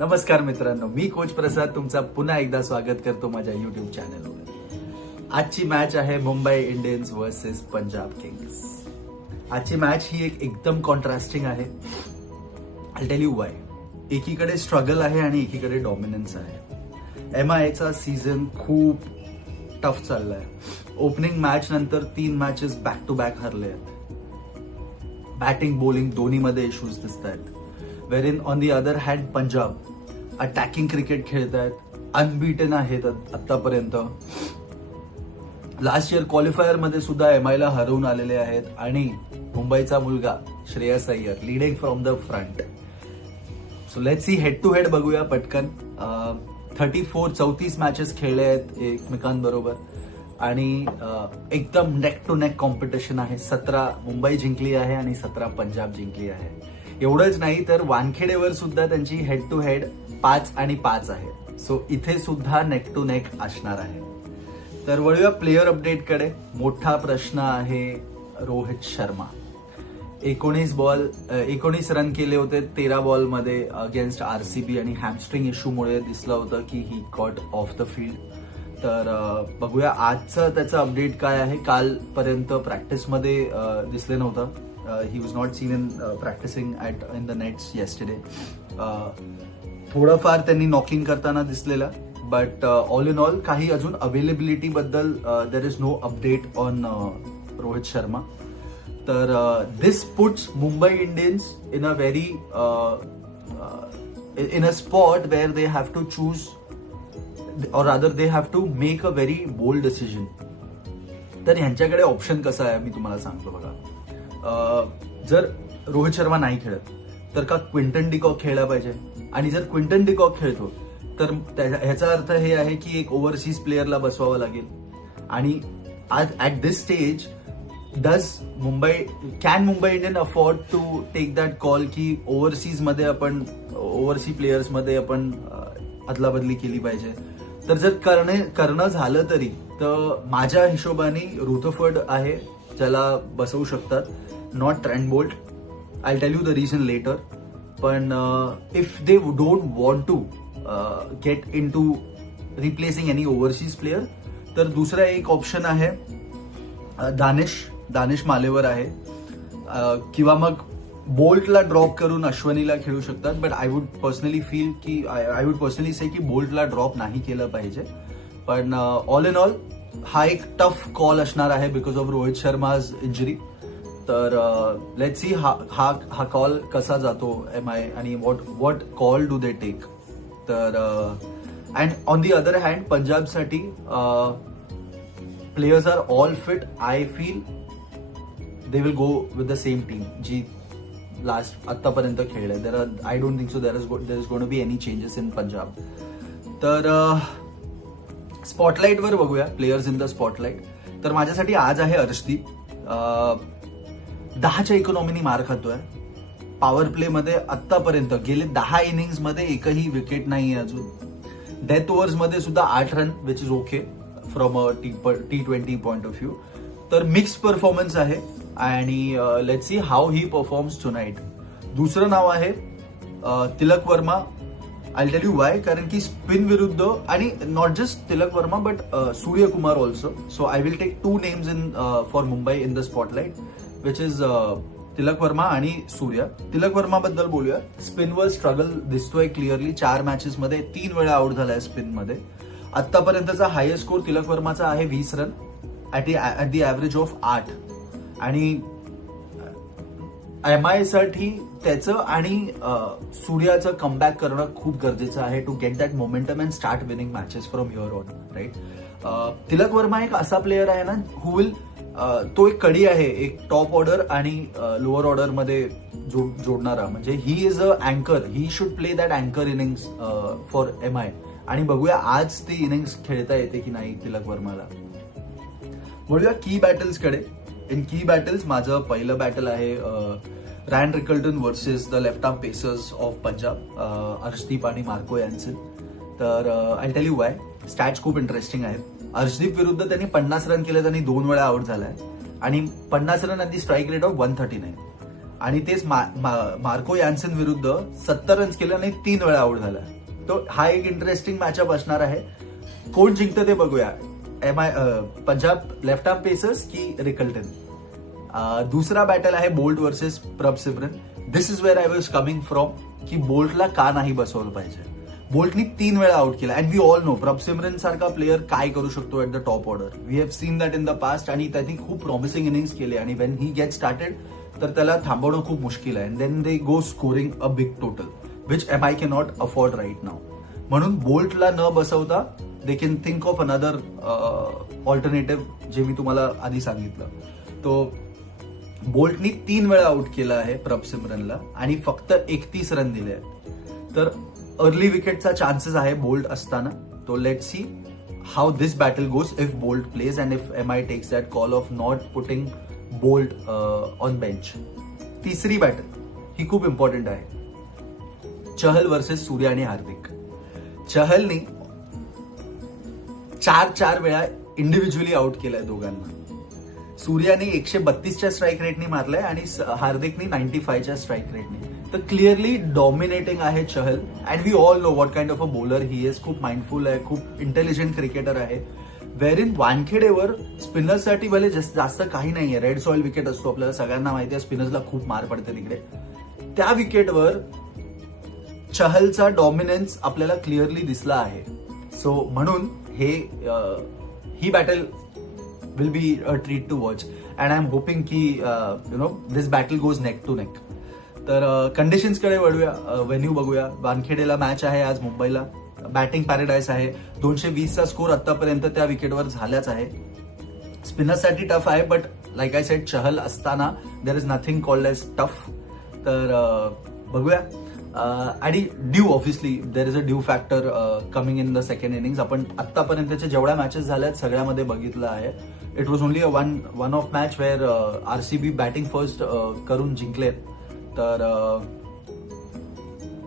नमस्कार मित्रांनो, मी कोच प्रसाद तुमचा पुन्हा एकदा स्वागत करतो माझ्या युट्यूब चॅनलवर. आजची मॅच आहे Mumbai Indians versus Punjab Kings. आजची मॅच ही एकदम कॉन्ट्रास्टिंग आहे. I tell you why. एकीकडे स्ट्रगल आहे आणि एकीकडे डॉमिनन्स आहे. MIAचा सीझन खूप टफ चाललाय. ओपनिंग मॅच नंतर 3 मॅचेस बॅक टू बॅक हरले आहेत. बॅटिंग बॉलिंग दोन्हीमध्ये इश्यूज दिसत आहेत. Where on the other hand Punjab attacking cricket खेळत आहेत, अनबीटन आहेत आतापर्यंत. लास्ट इयर क्वालिफायर मध्ये सुद्धा MI ला हरवून आलेले आहेत आणि मुंबईचा मुलगा Shreyas Iyer leading from the front. So let's see head to head बघूया पटकन. 34 मॅचेस खेळले आहेत एकमेकांबरोबर आणि एकदम नेक टू नेक कॉम्पिटिशन आहे. 17 मुंबई जिंकली आहे आणि 17 पंजाब जिंकली आहे. एवढंच नाही तर वानखेडेवर सुद्धा त्यांची हेड टू हेड 5 आणि 5 आहे. सो इथे सुद्धा नेक टू नेक असणार आहे. तर वळूया प्लेयर अपडेटकडे. मोठा प्रश्न आहे रोहित शर्मा. 19 रन केले होते 13 बॉलमध्ये अगेन्स्ट RCB आणि हॅमस्ट्रिंग इश्यूमुळे दिसलं होतं की he got off the field. तर बघूया आजचं त्याचं अपडेट काय आहे. कालपर्यंत प्रॅक्टिसमध्ये दिसले नव्हतं. He was not seen in practicing in the nets yesterday. थोडंफार त्यांनी नॉकिंग करताना दिसलेलं, बट ऑल इन ऑल काही अजून अवेलेबिलिटी बद्दल there is no update on Rohit Sharma. तर this puts Mumbai Indians in a very in a spot where they have to choose or rather they have to make a very bold decision. तर ह्यांच्याकडे option कसं आहे मी तुम्हाला सांगतो बघा. जर रोहित शर्मा नाही खेळत तर का क्विंटन डिकॉक खेळला पाहिजे, आणि जर क्विंटन डिकॉक खेळतो तर ह्याचा अर्थ हे आहे की एक ओव्हरसीज प्लेअरला बसवावं लागेल. आणि आज at this stage can Mumbai Indian afford to take that call की ओव्हरसी प्लेयर्स मध्ये आपण अदलाबदली केली पाहिजे. तर जर करणं झालं तरी तर माझ्या हिशोबाने रुथफर्ड आहे ज्याला बसवू शकतात, not Trent Boult. I tell you the reason later. पण if they don't want to get into replacing any overseas player तर दुसरा एक ऑप्शन आहे दानिश मालेवर आहे, किंवा मग बोल्टला ड्रॉप करून अश्वनीला खेळू शकतात. बट आय वुड पर्सनली से की बोल्टला ड्रॉप नाही केलं पाहिजे. पण ऑल इन ऑल हा एक टफ कॉल असणार आहे because of Rohit Sharma's injury. तर लेट्स सी हा कॉल कसा जातो MI आणि what call do they take. तर and on the other hand पंजाबसाठी players are all fit. I feel they will go with the same team जी लास्ट आतापर्यंत खेळले. I don't think so there is going to be any changes in Punjab. तर स्पॉटलाईटवर बघूया players in the spotlight. तर माझ्यासाठी आज आहे अर्शदीप. 10च्या इकॉनॉमीनी मार खातोय. पॉवर प्ले मध्ये आतापर्यंत गेले 10 इनिंग्स मध्ये एकही विकेट नाही अजून. डेथ ओव्हर्स मध्ये सुद्धा 8 run which is okay from a T20 point of view. तर मिक्स परफॉर्मन्स आहे आणि let's see how he performs tonight. दुसरं नाव आहे Tilak Varma. I tell you why. कारण की स्पिन विरुद्ध, आणि not just Tilak Varma but Suryakumar also. So I will take 2 names in for Mumbai in the spotlight which is Tilak Varma आणि सूर्य. तिलक वर्मा बद्दल बोलूया. स्पिनवर स्ट्रगल दिसतोय क्लिअरली. 4 मॅचेस मध्ये 3 वेळा आउट झालाय स्पिन मध्ये. आतापर्यंतचा हायेस्ट स्कोर तिलक वर्माचा आहे 20 run at the average of 8. आणि MI साठी त्याचं आणि सूर्याचं कमबॅक करणं खूप गरजेचं आहे to get that momentum and start winning matches from here on, right. Tilak Varma एक असा प्लेअर आहे ना हु विल, तो एक कडी आहे एक टॉप ऑर्डर आणि लोअर ऑर्डर मध्ये जोडणारा. म्हणजे ही इज अ अँकर. ही शुड प्ले दॅट अँकर इनिंग्स फॉर MI. आणि बघूया आज ती इनिंग्स खेळता येते की नाही तिलक वर्माला. बोलूया की बॅटल्सकडे. इन की बॅटल्स माझं पहिलं बॅटल आहे ran Rickelton versus the left arm pacers of Punjab, Arshdeep आणि मार्को यान्सन. तर I tell you Y. Stats खूप इंटरेस्टिंग आहेत. अर्शदीप विरुद्ध त्यांनी 50 रन केले, त्यांनी 2 वेळा आउट झालाय आणि 50 run at the strike rate of 139. आणि तेच मार्को यान्सन विरुद्ध 70 रन्स केले आणि 3 वेळा आउट झाला. तो हा एक इंटरेस्टिंग मॅचअप असणार आहे. कोण जिंकतं ते बघूया. पंजाब लेफ्ट आर्म पेसर्स की रिकल्टन. दुसरा बॅटल आहे bolt versus Prabhsimran. This is where I was coming from की बोल्टला का नाही बसवलं पाहिजे. बोल्टनी 3 वेळा आउट केला and we all know Prabhsimran सारखा प्लेअर काय करू शकतो at the top order. We have seen that in the past आणि त्यांनी खूप प्रॉमिसिंग इनिंग्स केले आणि वेन ही गेट स्टार्टेड तर त्याला थांबवणं खूप मुश्किल आहे. Then they go scoring a big total which MI can not afford right now. म्हणून बोल्टला न बसवता they can think of another alternative जे मी तुम्हाला आधी सांगितलं. तो बोल्टनी 3 वेळा आउट केला आहे प्रभसिमरनला आणि फक्त 31 रन दिले आहेत. तर अर्ली विकेटचा चान्सेस आहे बोल्ट असताना. तो let see how this battle goes if Boult plays and if MI takes that call of not putting Boult on bench. तिसरी बॅटल ही खूप इम्पॉर्टंट आहे. चहल वर्सेस सूर्या आणि हार्दिक. चहलनी 4 वेळा इंडिव्हिज्युअली आउट केलंय दोघांना. सूर्याने 132च्या स्ट्राईक रेटनी मारलाय आणि हार्दिकनी 95च्या स्ट्राईक रेटनी. तर क्लिअरली डॉमिनेटिंग आहे Chahal and we all know what kind of a bowler he is. खूप माइंडफुल आहे, खूप इंटेलिजंट क्रिकेटर आहे. वेअर इन वानखेडेवर स्पिनर्ससाठी भले जास्त काही नाहीये. रेड सॉइल विकेट असतो, आपल्याला सगळ्यांना माहिती आहे. स्पिनर्सला खूप मार पडते तिकडे. त्या विकेटवर चहलचा डॉमिनन्स आपल्याला क्लिअरली दिसला आहे. सो म्हणून ही battle will be a treat to watch and I am hoping की this battle goes neck to neck. तर कंडिशन्सकडे वळूया, व्हेन्यू बघूया. वानखेडेला मॅच आहे आज मुंबईला. बॅटिंग पॅराडाईस आहे. 220चा स्कोर आतापर्यंत त्या विकेटवर झाल्याच आहे. स्पिनर्ससाठी टफ आहे but like I said Chahal असताना there is nothing called as tough. तर बघूया. आणि dew obviously there is a dew factor coming in the second innings. आपण आतापर्यंतच्या जेवढ्या मॅचेस झाल्यात सगळ्यामध्ये बघितलं आहे. It was only one of match where RCB batting first करून जिंकलेत. तर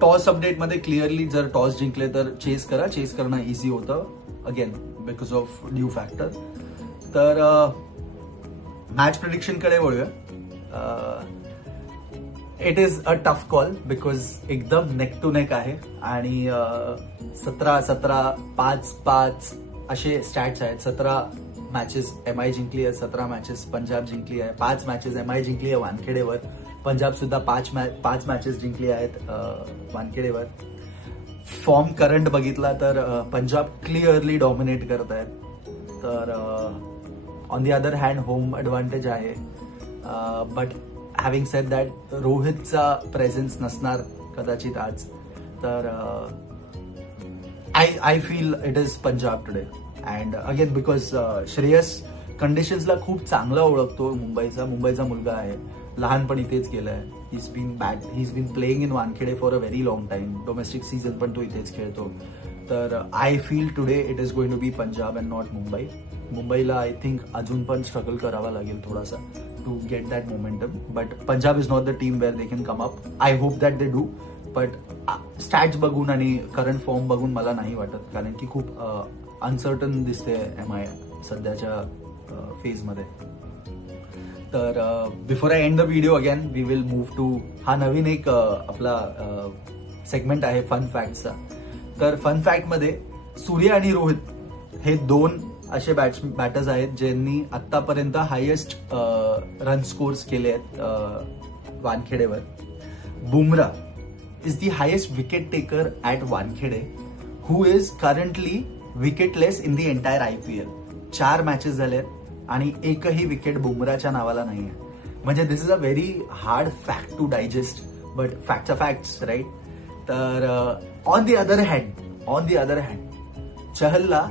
टॉस अपडेटमध्ये क्लिअरली जर टॉस जिंकले तर चेस करा. चेस करणं इझी होतं again because of due factor. तर मॅच प्रिडिक्शनकडे वळूया. It is a tough call because एकदम नेक टू नेक आहे आणि 17-17, 5-5 असे स्टॅट्स आहेत. 17 मॅचेस MI जिंकली आहे, 17 मॅचेस पंजाब जिंकली आहे, 5 मॅचेस MI जिंकली आहे वानखेडेवर. पंजाब सुद्धा 5 मॅचेस जिंकली आहेत वानखेडेवर. फॉर्म करंट बघितला तर पंजाब क्लिअरली डॉमिनेट करत आहेत. तर on the other hand home advantage आहे. बट हॅव्हिंग सेड दॅट रोहितचा प्रेझेन्स नसणार कदाचित आज. तर I feel it is Punjab today. And again because Shreyas कंडिशन्सला खूप चांगला ओळखतो. मुंबईचा मुलगा आहे. लहानपण इथेच गेलाय. he's been playing in Wankhede for a very long time. Domestic season पण तो इथेच खेळतो. तर I feel today it is going to be Punjab and not Mumbai. मुंबईला आय थिंक अजून पण स्ट्रगल करावा लागेल थोडासा to get that momentum. But Punjab is not the team where they can come up. I hope that they do. But stats बघून आणि current form बघून मला नाही वाटत, कारण की खूप अनसर्टन दिसते MI सध्याच्या फेजमध्ये. तर before I end the video again we will move to हा नवीन एक आपला सेगमेंट आहे फन फॅक्टचा. तर फन फॅक्टमध्ये सूर्य आणि रोहित हे 2 असे बॅटर्स आहेत ज्यांनी आतापर्यंत हायेस्ट रन स्कोर्स केले आहेत वानखेडेवर. Bumrah is the highest wicket taker at Wankhede who is currently wicketless in the entire IPL. 4 matches झाले आहेत आणि एकही विकेट बुमराच्या नावाला नाही आहे. म्हणजे this is a very hard fact to digest but facts are facts right. तर ऑन दी अदर हँड चहलला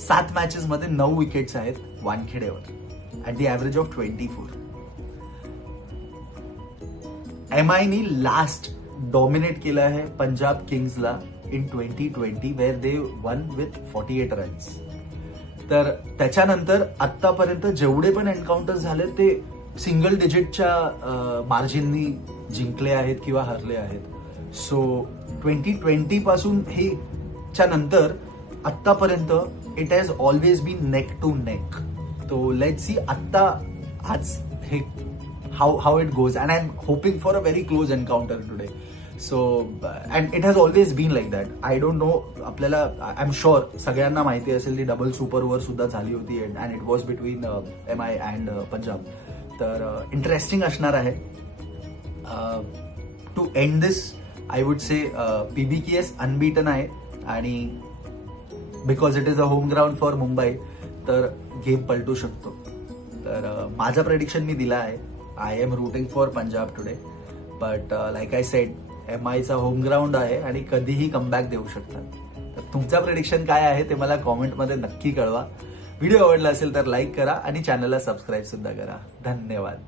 7 मॅचेसमध्ये 9 विकेट्स आहेत वानखेडेवर ऍट दी ॲव्हरेज ऑफ 24. MIनी लास्ट डॉमिनेट केलं आहे पंजाब किंग्सला in 2020 where they won with 48 runs. तर त्याच्यानंतर आतापर्यंत जेवढे पण एन्काउंटर झाले ते सिंगल डिजिटच्या मार्जिननी जिंकले आहेत किंवा हरले आहेत. सो 2020 पासून हे च्या नंतर आतापर्यंत it has always been neck to neck. तो लेट्स सी आत्ता आज हे how it goes, and I'm hoping for a very close encounter today. So and it has always been like that. I don't know, आपल्याला I'm sure सगळ्यांना माहिती असेल ती double super over सुद्धा झाली होती and it was between MI and Punjab. तर interesting असणार आहे. To end this I would say PBKS unbeaten आहे आणि because it is a home ground for Mumbai तर गेम पलटू शकतो. तर माझा प्रेडिक्शन मी दिला आहे. I am rooting for Punjab today, but like I said MIचा होम ग्राउंड आहे आणि कधीही कमबॅक देऊ शकतात. तर तुमचं प्रेडिक्शन काय आहे ते मला कॉमेंटमध्ये नक्की कळवा. व्हिडिओ आवडला असेल तर लाईक करा आणि चॅनलला सबस्क्राईब सुद्धा करा. धन्यवाद.